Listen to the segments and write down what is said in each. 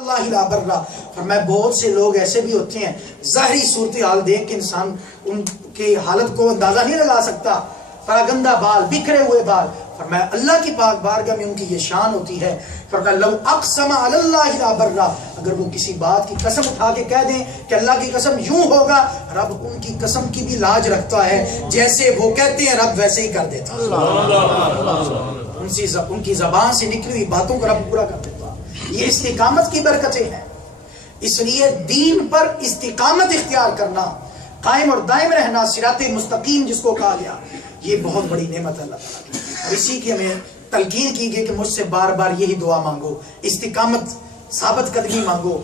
اللہ لا برا، فرمایا بہت سے لوگ ایسے بھی ہوتے ہیں ظاہری صورتحال دیکھ کے انسان ان کی حالت کو اندازہ نہیں لگا سکتا، پراگندہ بال، بکھرے ہوئے بال، فرمایا اللہ کی پاک بارگاہ میں ان کی یہ شان ہوتی ہے، فرمایا لو اقسم علی اللہ لا برا، اگر وہ کسی بات کی قسم اٹھا کے کہہ دیں کہ اللہ کی قسم یوں ہوگا، رب ان کی قسم کی بھی لاج رکھتا ہے، جیسے وہ کہتے ہیں رب ویسے ہی کر دیتا ہے، ان کی زبان سے نکلی ہوئی باتوں کو رب پورا کر دیتا ہے۔ یہ استقامت کی برکتیں ہیں، اس لیے دین پر استقامت اختیار کرنا، قائم اور دائم رہنا، صراط مستقیم جس کو کہا گیا، یہ بہت بڑی نعمت ہے اللہ تعالیٰ کی، اور اسی کی ہمیں تلقین کی گئی کہ مجھ سے بار بار یہی دعا مانگو، استقامت، ثابت قدمی مانگو۔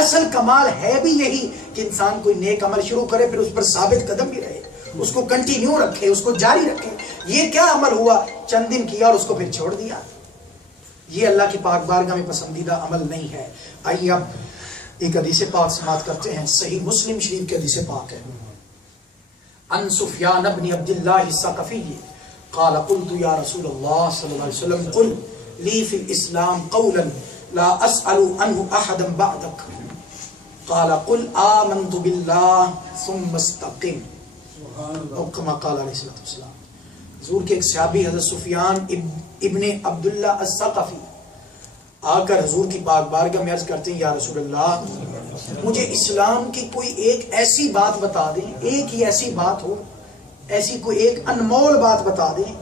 اصل کمال ہے بھی یہی کہ انسان کوئی نیک عمل شروع کرے پھر اس پر ثابت قدم بھی رہے، اس کو کنٹینیو رکھے، اس کو جاری رکھے۔ یہ کیا عمل ہوا، چند دن کیا اور اس کو پھر چھوڑ دیا، یہ اللہ کی پاک بارگاہ میں پسندیدہ عمل نہیں ہے۔ آئیے اب ایک حدیث پاک سماعت کرتے ہیں، صحیح مسلم شریف کے حدیث پاک ہے۔ ان سفیان بن عبد اللہ الثقفی قال قلت یا رسول اللہ صلی اللہ علیہ وسلم قل لی فی الاسلام قولا لا اسأل عنہ احدا بعدک قال قل آمنت باللہ ثم استقم، او کما قال علیہ السلام۔ حضور کے ایک صحابی حضرت سفیان ابن عبداللہ الثقفی آ کر حضور کی پاک بارگاہ میں عرض کرتے ہیں یا رسول اللہ مجھے اسلام کی کوئی ایک ایسی بات بتا دیں، ایک ہی ایسی بات ہو، ایسی کوئی ایک انمول بات بتا دیں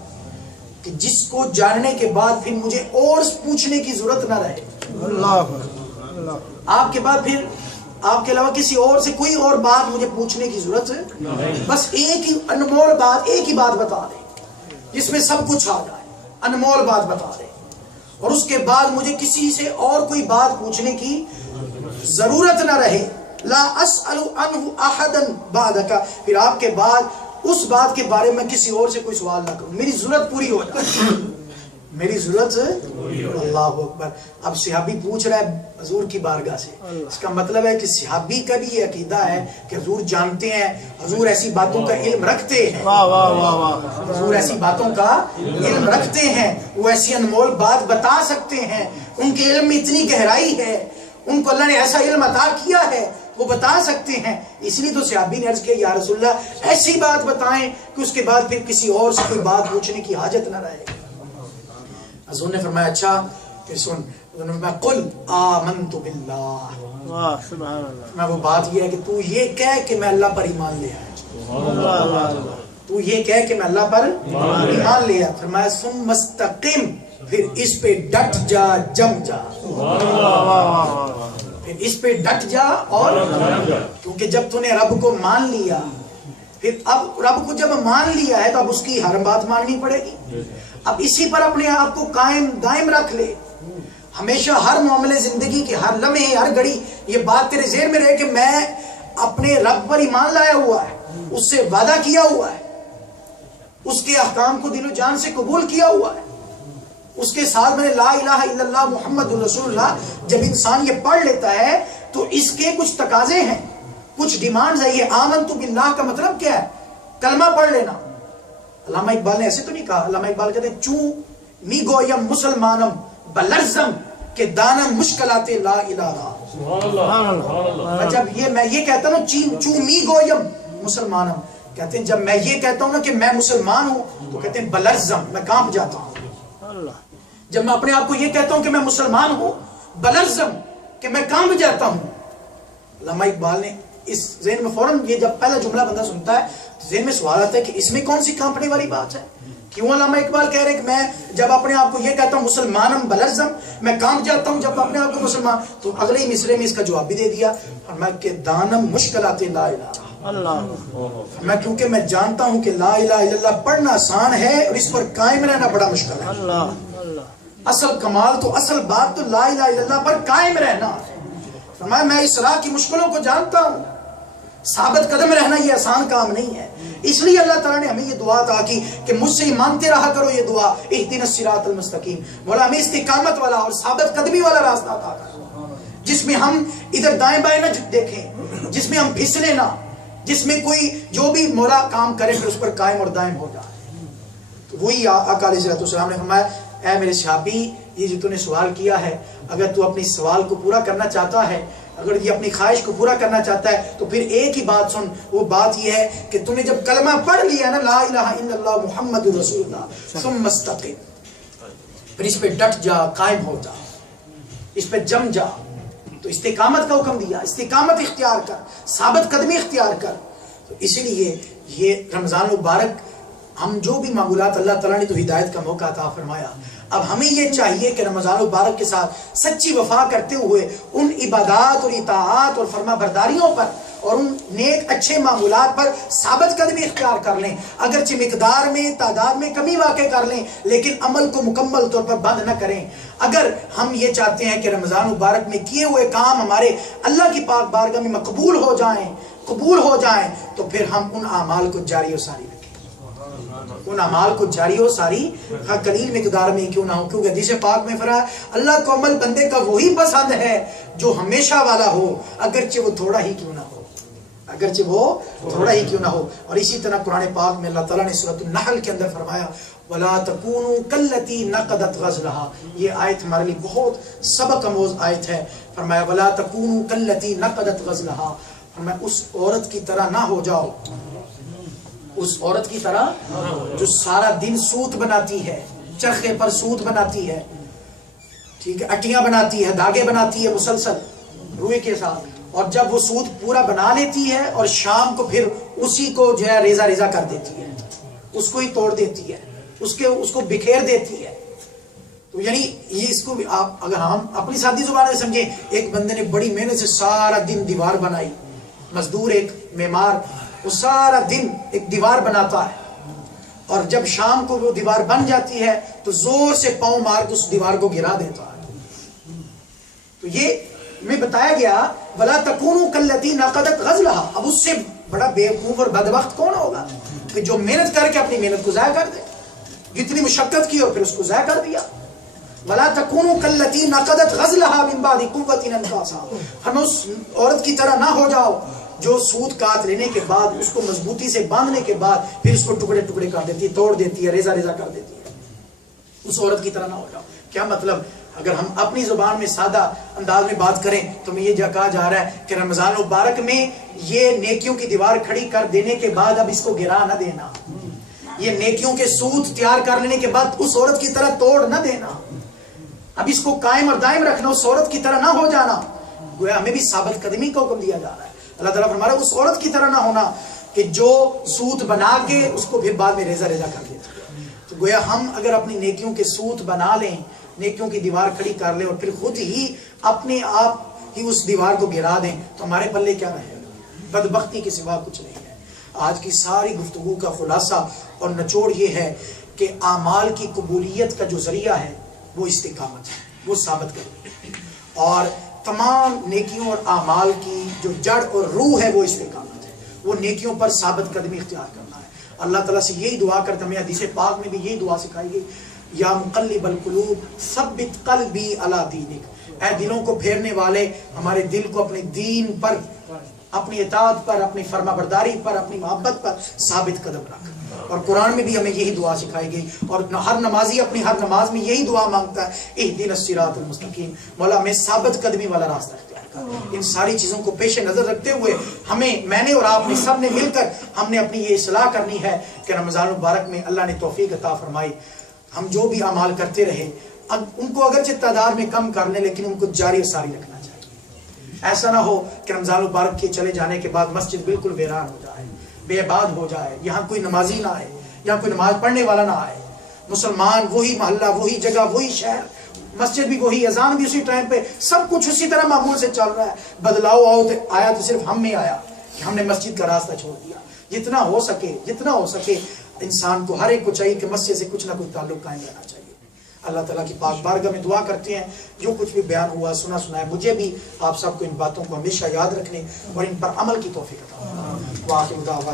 کہ جس کو جاننے کے بعد پھر مجھے اور پوچھنے کی ضرورت نہ رہے، آپ کے بعد پھر آپ کے علاوہ کسی اور سے کوئی اور بات مجھے پوچھنے کی ضرورت ہے، بس ایک ہی انمول بات، ایک ہی بات بتا دیں جس میں سب کچھ آ جائے، انمول بات بتا دیں، اور اس کے بعد مجھے کسی سے اور کوئی بات پوچھنے کی ضرورت نہ رہے، لا اسأل عنہ احدا بعدک، پھر آپ کے بعد اس بات کے بارے میں کسی اور سے کوئی سوال نہ کروں، میری ضرورت پوری ہو جائے، میری ضرورت اللہ اکبر۔ اب صحابی پوچھ رہا ہے حضور کی بارگاہ سے، اس کا مطلب ہے کہ صحابی کا بھی یہ عقیدہ ہے کہ حضور جانتے ہیں، حضور ایسی باتوں کا علم رکھتے ہیں، حضور ایسی باتوں کا علم رکھتے ہیں، وہ ایسی انمول بات بتا سکتے ہیں، ان کے علم میں اتنی گہرائی ہے، ان کو اللہ نے ایسا علم عطا کیا ہے، وہ بتا سکتے ہیں۔ اس لیے تو صحابی نے عرض کیا یا رسول اللہ ایسی بات بتائیں کہ اس کے بعد پھر کسی اور سے کوئی بات پوچھنے کی حاجت نہ رہے۔ حضور نے فرمایا اچھا پھر سن، حضور نے فرمایا قل آمنت باللہ، میں وہ بات یہ ہے کہ تو یہ کہہ کہ میں اللہ پر ایمان لے آیا، تو یہ کہہ کہ میں اللہ پر ایمان لے آیا، فرمایا ثم استقم، پھر اس پہ ڈٹ جا، جم جا، پھر اس پہ ڈٹ جا، اور کیونکہ جب تو نے رب کو مان لیا، پھر اب رب کو جب مان لیا ہے تو اب اس کی ہر بات ماننی پڑے گی، اب اسی پر اپنے آپ کو قائم دائم رکھ لے، ہمیشہ ہر معاملے زندگی کے ہر لمحے ہر گھڑی یہ بات تیرے ذہن میں رہے کہ میں اپنے رب پر ایمان لایا ہوا ہے، اس سے وعدہ کیا ہوا ہے، اس کے احکام کو دل و جان سے قبول کیا ہوا ہے، اس کے ساتھ میں نے لا الہ الا اللہ محمد رسول اللہ، جب انسان یہ پڑھ لیتا ہے تو اس کے کچھ تقاضے ہیں، کچھ ڈیمانڈز ہے۔ یہ آمنت باللہ کا مطلب کیا ہے؟ کلمہ پڑھ لینا۔ علامہ اقبال نے ایسے تو نہیں کہا، علامہ اقبال کہتے ہیں چوں می گویم مسلمانم بلرزم کہ دانم مشکلات لا الہ، جب میں یہ کہتا ہوں چوں می گویم مسلمانم، کہتے ہیں جب میں یہ کہتا ہوں نا کہ میں مسلمان ہوں تو کہتے ہیں بلرزم، میں کانپ جاتا ہوں، جب میں اپنے آپ کو یہ کہتا ہوں کہ میں مسلمان ہوں، بلرزم کہ میں کانپ جاتا ہوں۔ علامہ اقبال نے اس ذہن میں فوراً یہ جب پہلا جملہ بندہ سنتا ہے تو ذہن میں سوال آتا ہے کہ اس میں کون سی کانپنے والی بات ہے؟ کیوں علامہ اقبال کہہ رہے کہ میں جب اپنے آپ کو یہ کہتا ہوں مسلمانم بلرزم، میں کانپ جاتا ہوں جب اپنے آپ کو مسلمان، تو اگلے ہی مصرے میں اس کا جواب بھی دے دیا، فرمایا کہ دانم مشکلات لا الہ، میں کیونکہ میں جانتا ہوں کہ لا الہ الا اللہ پڑھنا آسان ہے اور اس پر قائم رہنا بڑا مشکل ہے۔ اصل کمال تو اصل بات تو لا الہ الا اللہ پر قائم رہنا ہے۔ فرمایا میں اس راہ کی مشکلوں کو جانتا ہوں، ثابت قدم رہنا یہ آسان کام نہیں ہے، اس لیے اللہ تعالیٰ نے ہمیں یہ دعا عطا کی کہ مجھ سے ہی مانتے رہا کرو یہ دعا، اہدنا الصراط المستقیم، مولا ہمیں استقامت والا اور ثابت قدمی والا راستہ عطا کر، جس میں ہم ادھر دائیں بائیں نہ دیکھیں، جس میں ہم پھسلیں نہ، جس میں کوئی جو بھی مولا کام کرے پھر اس پر قائم اور دائم ہو جائے۔ تو وہی آقا علیہ الصلوۃ والسلام نے فرمایا اے میرے صحابی یہ جو تو نے سوال کیا ہے اگر تو اپنی سوال کو پورا کرنا چاہتا ہے، اگر یہ اپنی خواہش کو پورا کرنا چاہتا ہے تو پھر ایک ہی بات سن، وہ بات یہ ہے کہ تم نے جب کلمہ پڑھ لیا نا لا الہ الا اللہ محمد رسول اللہ ثم استقم، پھر اس پہ ڈٹ جا، قائم ہو جا، اس پہ جم جا. تو استقامت کا حکم دیا، استقامت اختیار کر، ثابت قدمی اختیار کر. تو اسی لیے یہ رمضان المبارک ہم جو بھی معمولات اللہ تعالیٰ نے تو ہدایت کا موقع عطا فرمایا، اب ہمیں یہ چاہیے کہ رمضان المبارک کے ساتھ سچی وفا کرتے ہوئے ان عبادات اور اطاعات اور فرما برداریوں پر اور ان نیک اچھے معمولات پر ثابت قدمی اختیار کر لیں، اگرچہ مقدار میں تعداد میں کمی واقع کر لیں لیکن عمل کو مکمل طور پر بند نہ کریں. اگر ہم یہ چاہتے ہیں کہ رمضان مبارک میں کیے ہوئے کام ہمارے اللہ کی پاک بارگاہ میں مقبول ہو جائیں تو پھر ہم ان اعمال کو جاری و ساری رکھیں، ان اعمال کو جاری و ساری قلیل مقدار میں کیوں نہ ہو، کیونکہ حدیث پاک میں فرمایا اللہ کو عمل بندے کا وہی پسند ہے جو ہمیشہ والا ہو، اگرچہ وہ تھوڑا ہی کیوں نہ ہو، اگرچہ وہ تھوڑا ہی کیوں نہ ہو. اور اسی طرح قرآن پاک میں اللہ تعالیٰ نے سورۃ النحل کے اندر فرمایا وَلَا تَكُونُوا كَالَّتِي نَقَضَتْ غَزْلَهَا، یہ آیت ہمارے لیے بہت سبق آموز آیت ہے. فرمایا وَلَا تَكُونُوا كَالَّتِي نَقَضَتْ غَزْلَهَا، فرمایا اس عورت کی طرح نہ ہو جاؤ، اس عورت کی طرح جو سارا دن سوت بناتی ہے، چرخے پر سوت بناتی ہے، ٹھیک ہے، اٹیاں بناتی ہے، دھاگے بناتی ہے مسلسل روئی کے ساتھ، اور جب وہ سوت پورا بنا لیتی ہے اور شام کو پھر اسی کو جو ہے ریزہ ریزہ کر دیتی ہے، اس کو ہی توڑ دیتی ہے، اس کو بکھیر دیتی ہے. تو یعنی یہ اس کو آپ اگر ہم اپنی سادی زبان میں سمجھیں، ایک بندے نے بڑی محنت سے سارا دن دیوار بنائی، مزدور ایک معمار وہ سارا دن ایک دیوار بناتا ہے اور جب شام کو وہ دیوار بن جاتی ہے تو زور سے پاؤں مار کے اس دیوار کو گرا دیتا ہے. تو یہ میں بتایا گیا وَلَا تَكُونُوا كَالَّتِي نَقَضَتْ غَزْلَهَا، اب اس سے بڑا بیوقوف اور بدبخت کون ہوگا کہ جو محنت کر کے اپنی محنت کو ضائع کر دے، جتنی مشقت کی اور پھر اس کو ضائع کر دیا. وَلَا تَكُونُوا كَالَّتِي نَقَضَتْ غَزْلَهَا مِن بَعْدِ قُوَّةٍ أَنْكَاثًا، ہم اس عورت کی طرح نہ ہو جاؤ جو سود کاٹ لینے کے بعد اس کو مضبوطی سے باندھنے کے بعد پھر اس کو ٹکڑے ٹکڑے کر دیتی ہے، توڑ دیتی ہے، ریزہ ریزہ کر دیتی ہے. اس عورت کی طرح نہ ہو جاؤ. کیا مطلب؟ اگر ہم اپنی زبان میں سادہ انداز میں بات کریں تو میں یہ کہا جا رہا ہے کہ رمضان مبارک میں یہ نیکیوں کی دیوار کھڑی کر دینے کے بعد اب اس کو گرا نہ دینا، یہ نیکیوں کے سود تیار کر لینے کے بعد اس عورت کی طرح توڑ نہ دینا، اب اس کو قائم اور دائم رکھنا، اس عورت کی طرح نہ ہو جانا. گویا ہمیں بھی ثابت قدمی کا حکم دیا جا رہا ہے. اللہ تعالیٰ فرما رہا ہے اس عورت کی طرح نہ ہونا کہ جو سوت بنا کے اس کو پھر بعد میں ریزہ ریزہ کر دیتی ہے. تو گویا ہم اگر اپنی نیکیوں کے سوت بنا لیں، نیکیوں کی دیوار کھڑی کر لیں اور پھر خود ہی اپنے آپ ہی اس دیوار کو گرا دیں تو ہمارے پلے کیا رہے گا؟ بدبختی کے سوا کچھ نہیں ہے. آج کی ساری گفتگو کا خلاصہ اور نچوڑ یہ ہے کہ اعمال کی قبولیت کا جو ذریعہ ہے وہ استقامت ہے، وہ ثابت کریں، اور تمام نیکیوں اور اعمال کی جو جڑ اور روح ہے وہ استقامت ہے، وہ نیکیوں پر ثابت قدمی اختیار کرنا ہے. اللہ تعالیٰ سے یہی دعا کرتے ہیں، حدیث پاک میں بھی یہی دعا سکھائی گئی، یا مقلب القلوب ثبت قلبی علی دینک، اے دلوں کو پھیرنے والے ہمارے دل کو اپنے دین پر، اپنی اطاعت پر، اپنی فرما برداری پر، اپنی محبت پر ثابت قدم رکھ. اور قرآن میں بھی ہمیں یہی دعا سکھائی گئی، اور ہر نمازی اپنی ہر نماز میں یہی دعا مانگتا ہے، اہدنا الصراط المستقیم، مولا میں ثابت قدمی والا راستہ اختیار کر. ان ساری چیزوں کو پیش نظر رکھتے ہوئے ہمیں، میں نے اور آپ نے سب نے مل کر ہم نے اپنی یہ اصلاح کرنی ہے کہ رمضان المبارک میں اللہ نے توفیق عطا فرمائی، ہم جو بھی اعمال کرتے رہے ان کو اگرچہ تعداد میں کم کر لیں لیکن ان کو جاری و ساری رکھنا چاہیے. ایسا نہ ہو کہ رمضان المبارک کے چلے جانے کے بعد مسجد بالکل ویران ہو جائے، بے آباد ہو جائے، یہاں کوئی نمازی نہ آئے، یہاں کوئی نماز پڑھنے والا نہ آئے، مسلمان وہی محلہ، وہی جگہ، وہی شہر، مسجد بھی وہی، اذان بھی اسی ٹائم پہ، سب کچھ اسی طرح معمول سے چل رہا ہے. بدلاؤ آیا تو صرف ہم میں آیا کہ ہم نے مسجد کا راستہ چھوڑ دیا. جتنا ہو سکے انسان کو، ہر ایک کو چاہیے کہ مسجد سے کچھ نہ کچھ تعلق قائم رہنا چاہیے. اللہ تعالیٰ کی پاک بارگاہ میں دعا کرتے ہیں جو کچھ بھی بیان ہوا سنا ہے، مجھے بھی آپ سب کو ان باتوں کو ہمیشہ یاد رکھنے اور ان پر عمل کی توفیق عطا فرمائے.